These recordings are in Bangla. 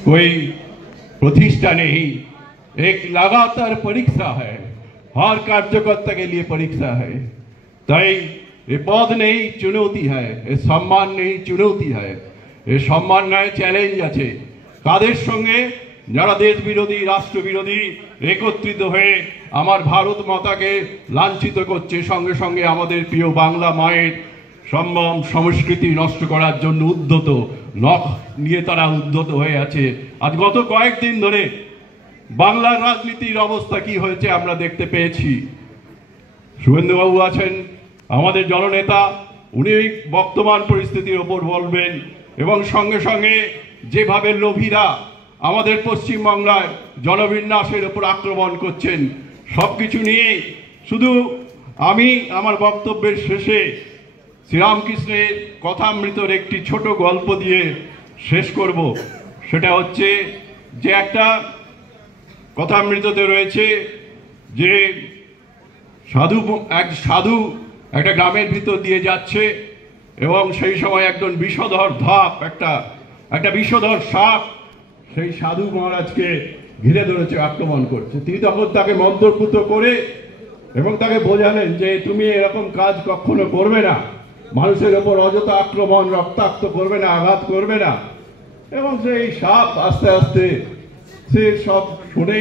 कोई प्रतिष्ठा नहीं, एक लगातार परीक्षा है, हर कार्यकर्ता के लिए परीक्षा है। তাই ये पद नहीं चुनौती है, ये सम्मान नहीं चुनौती है, ये सम्मान नয় চ্যালেঞ্জ আছে। কাদের সঙ্গে? যারা দেশ বিরোধী রাষ্ট্র বিরোধী একত্রিত হয়ে আমার ভারত মাতাকে লাঞ্ছিত করছে, সঙ্গে সঙ্গে আমাদের প্রিয় বাংলা মায়ের সম্মান সংস্কৃতি নষ্ট করার জন্য উদ্যত, নখ নিয়ে তারা উদ্যত হয়ে আছে। আজ গত কয়েকদিন ধরে বাংলার রাজনীতির অবস্থা কি হয়েছে আমরা দেখতে পেয়েছি। শুভেন্দুবাবু আছেন আমাদের জননেতা, উনি বর্তমান পরিস্থিতির ওপর বলবেন এবং সঙ্গে সঙ্গে যেভাবে লোভীরা আমাদের পশ্চিমবাংলার জনবিন্যাসের ওপর আক্রমণ করছেন, সব কিছু নিয়ে শুধু আমি আমার বক্তব্যের শেষে শ্রীরামকৃষ্ণের কথামৃতর একটি ছোট গল্প দিয়ে শেষ করব। সেটা হচ্ছে যে একটা কথামৃততে রয়েছে যে এক সাধু একটা গ্রামের ভিতর দিয়ে যাচ্ছে এবং সেই সময় একজন বিষধর ধাপ, একটা বিষধর সাপ সেই সাধু মহারাজকে ঘিরে ধরেছে, আক্রমণ করছে। তিনি তখন তাকে মন্ত্রপুত করে এবং তাকে বোঝালেন যে তুমি এরকম কাজ কখনো করবে না, মানুষের ওপর অযথা আক্রমণ, রক্তাক্ত করবে না, আঘাত করবে না। এবং সেই সাপ আস্তে আস্তে সে সব শুনে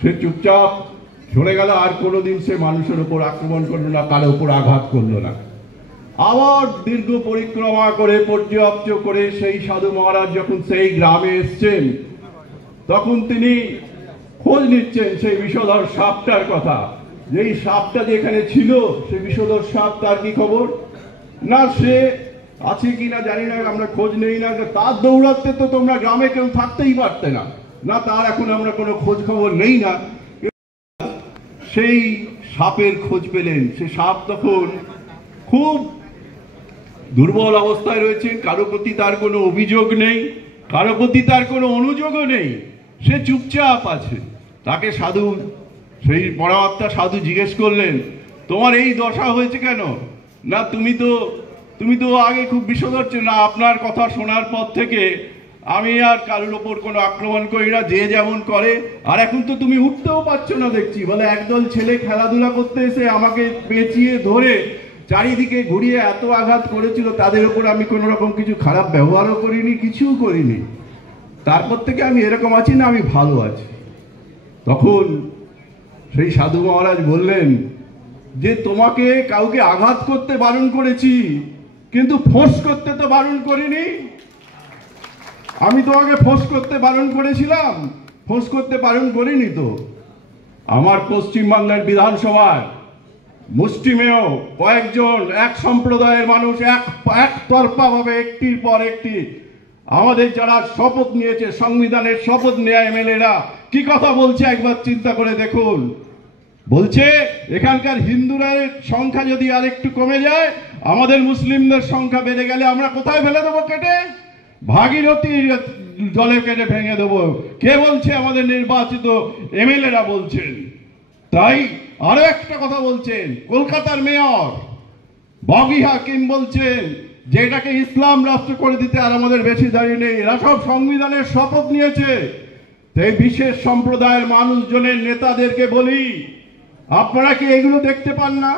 সে চুপচাপ সরে গেল, আর কোনোদিন সে মানুষের উপর আক্রমণ করলো না, কারো উপর আঘাত করলো না। আবার দীর্ঘ পরিক্রমা করে পর্যাপ্ত করে সেই সাধু মহারাজ যখন সেই গ্রামে এসছেন, তখন তিনি খোঁজ নিচ্ছেন সেই বিষধর সাপটার কথা, যে এই সাপটা যেখানে ছিল সেই বিষধর সাপ তার কি খবর না, সে আছে কিনা জানি না, আমরা খোঁজ নেই না। তার দৌড়াতে তো তোমরা গ্রামে কেউ থাকতেই পারতে না, না তার এখন আমরা কোনো খোঁজ খবর নেই না। সেই সাপের খোঁজ পেলেন। সে সাপ তখন খুব দুর্বল অবস্থায় রয়েছে, কারো প্রতি তার কোনো অভিযোগ নেই, কারো প্রতি তার কোনো অনুযোগও নেই, সে চুপচাপ আছে। তাকে সাধু, সেই পরমাত্মা সাধু জিজ্ঞেস করলেন, তোমার এই দশা হয়েছে কেন? না তুমি তো আগে খুব বিষধর ছিল না, আপনার কথা শোনার পর থেকে আমি আর কারোর ওপর কোনো আক্রমণ করি না, যে যেমন করে। আর এখন তো তুমি উঠতেও পারছো না দেখছি। বলে একদল ছেলে খেলাধুলা করতে এসে আমাকে পেঁচিয়ে ধরে চারিদিকে ঘুরিয়ে এত আঘাত করেছিল, তাদের ওপর আমি কোনো রকম কিছু খারাপ ব্যবহারও করিনি, কিছুও করিনি। তারপর থেকে আমি এরকম আছি না, আমি ভালো আছি। তখন সেই সাধু মহারাজ বললেন যে তোমাকে কাউকে আঘাত করতে বারণ করেছি, কিন্তু ফোঁস করতে তো বারণ করিনি। আমি তোমাকে ফোঁস করতে বারণ করেছিলাম? ফোঁস করতে বারণ করিনি তো। আমার পশ্চিমবাংলার বিধানসভার মুষ্টিমেয় কয়েকজন এক সম্প্রদায়ের মানুষ একতরফা ভাবে একটির পর একটি আমাদের যারা শপথ নিয়েছে, সংবিধানের শপথ নেয়া এমএলএরা কি কথা বলছে একবার চিন্তা করে দেখুন। বলছে এখানকার হিন্দুদের সংখ্যা যদি আর একটু কমে যায়, আমাদের মুসলিমদের সংখ্যা বেড়ে গেলে আমরা কোথায় ফেলে দেবো? কেটে ভাগীরথী জলে কেটে ভেঙে দেবো। কে বলছে? আমাদের নির্বাচিত এমএলএরা বলছেন। তাই আরো একটা কথা বলছেন কলকাতার মেয়র বগি হাকিম, বলছেন যে এটাকে ইসলাম রাষ্ট্র করে দিতে আর আমাদের বেশি দাঁড়িয়ে নেই। এরা সব সংবিধানের শপথ নিয়েছে। এই বিশেষ সম্প্রদায়ের মানুষজনের নেতাদেরকে বলি, আপনারা কি এগুলো দেখতে পান না?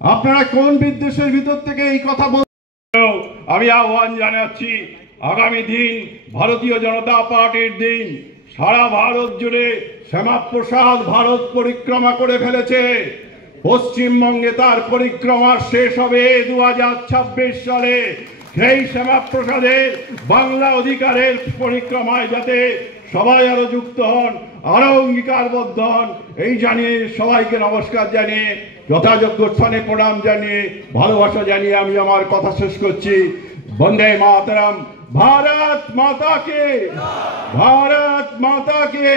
আপনারা কোন বিদ্বেষের ভিতর থেকে এই কথা বলছেন? আমি আহ্বান জানাচ্ছি, আগামী দিন ভারতীয় জনতা পার্টির দিন। সারা ভারত জুড়ে শ্যামাপ্রসাদ ভারত পরিক্রমা করে ফেলেছে। পশ্চিমবঙ্গে তার পরিক্রমা শেষ হবে 2026 সালে। সেই শ্যামাপ্রসাদের বাংলা অধিকারের পরিক্রমায় যাতে সবাই আরো যুক্ত হন, আরো অঙ্গীকারবদ্ধ হন, এই জানিয়ে সবাইকে নমস্কার জানিয়ে, যথাযোগ্য স্থানে প্রণাম জানিয়ে, ভালোবাসা জানিয়ে আমি আমার কথা শেষ করছি। বন্দে মাতরম। भारत माता के, भारत माता के।